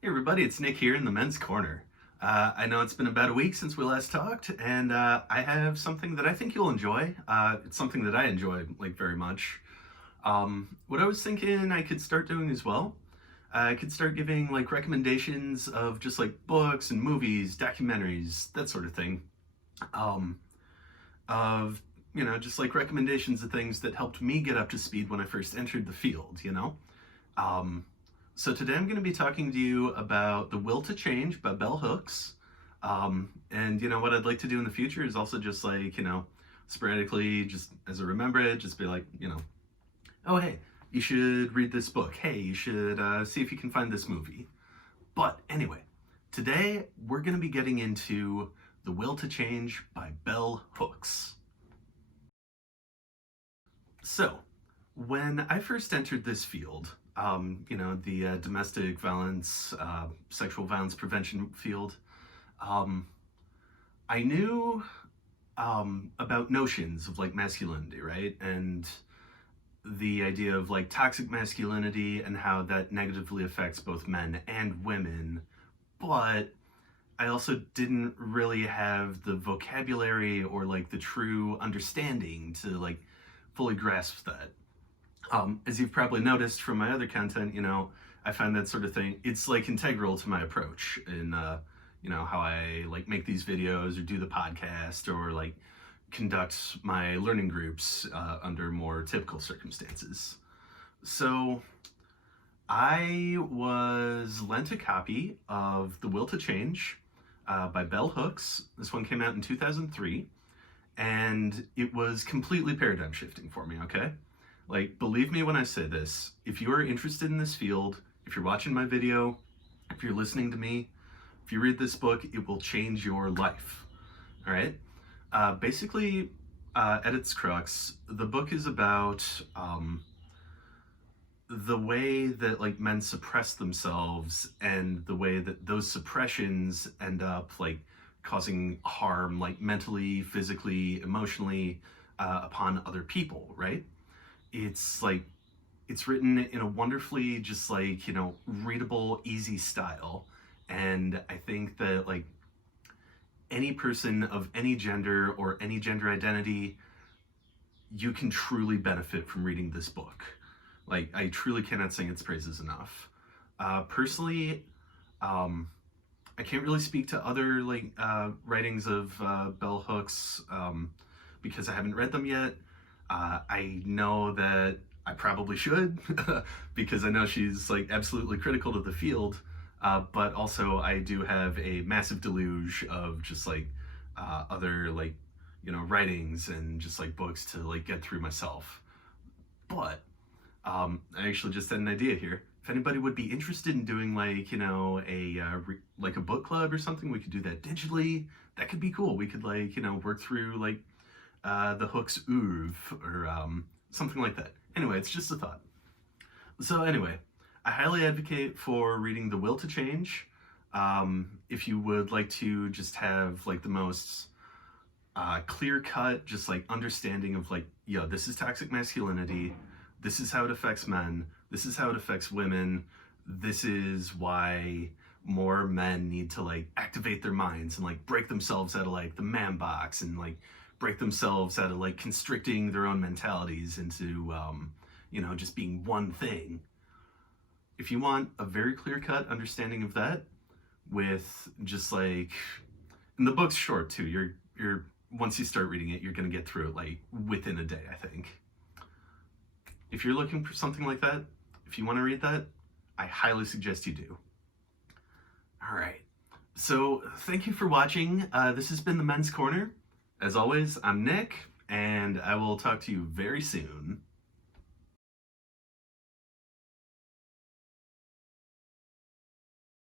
Hey everybody, it's Nick here in the Men's Corner. I know it's been about a week since we last talked, and I have something that I think you'll enjoy. It's something that I enjoy very much. What I was thinking I could start doing as well, I could start giving recommendations of just books and movies, documentaries, that sort of thing. Um, of just recommendations of things that helped me get up to speed when I first entered the field. Um, so today I'm going to be talking to you about The Will to Change by Bell Hooks. And what I'd like to do in the future is also just sporadically, just as I remember it, just be oh hey, you should read this book. Hey, you should see if you can find this movie. But anyway, today we're going to be getting into The Will to Change by Bell Hooks. So, when I first entered this field, the domestic violence, sexual violence prevention field, um, I knew about notions of masculinity, right? And the idea of toxic masculinity and how that negatively affects both men and women. But I also didn't really have the vocabulary or the true understanding to fully grasp that. As you've probably noticed from my other content, I find that sort of thing, it's integral to my approach in, how I make these videos or do the podcast or conduct my learning groups under more typical circumstances. So I was lent a copy of The Will to Change by Bell Hooks. This one came out in 2003, and it was completely paradigm shifting for me, okay? Believe me when I say this, if you are interested in this field, if you're watching my video, if you're listening to me, if you read this book, it will change your life, all right? Basically, at its crux, the book is about the way that men suppress themselves and the way that those suppressions end up causing harm mentally, physically, emotionally upon other people, right? It's it's written in a wonderfully just readable, easy style. And I think that any person of any gender or any gender identity, you can truly benefit from reading this book. I truly cannot sing its praises enough. Personally, I can't really speak to other writings of Bell Hooks because I haven't read them yet. I know that I probably should because I know she's absolutely critical to the field. But also I do have a massive deluge of just other writings and just books to get through myself. But I actually just had an idea here. If anybody would be interested in doing a book club or something, we could do that digitally. That could be cool. We could work through the Hook's oeuvre or something like that. Anyway, it's just a thought. So anyway, I highly advocate for reading The Will to Change. If you would like to just have the most clear cut, just understanding of yo, this is toxic masculinity. This is how it affects men. This is how it affects women. This is why more men need to activate their minds and break themselves out of the man box and break themselves out of constricting their own mentalities into just being one thing. If you want a very clear-cut understanding of that with just and the book's short too, you're once you start reading it, you're gonna get through it within a day, I think. If you're looking for something like that, if you want to read that, I highly suggest you do. All right, so thank you for watching. This has been the Men's Corner. As always, I'm Nick, and I will talk to you very soon.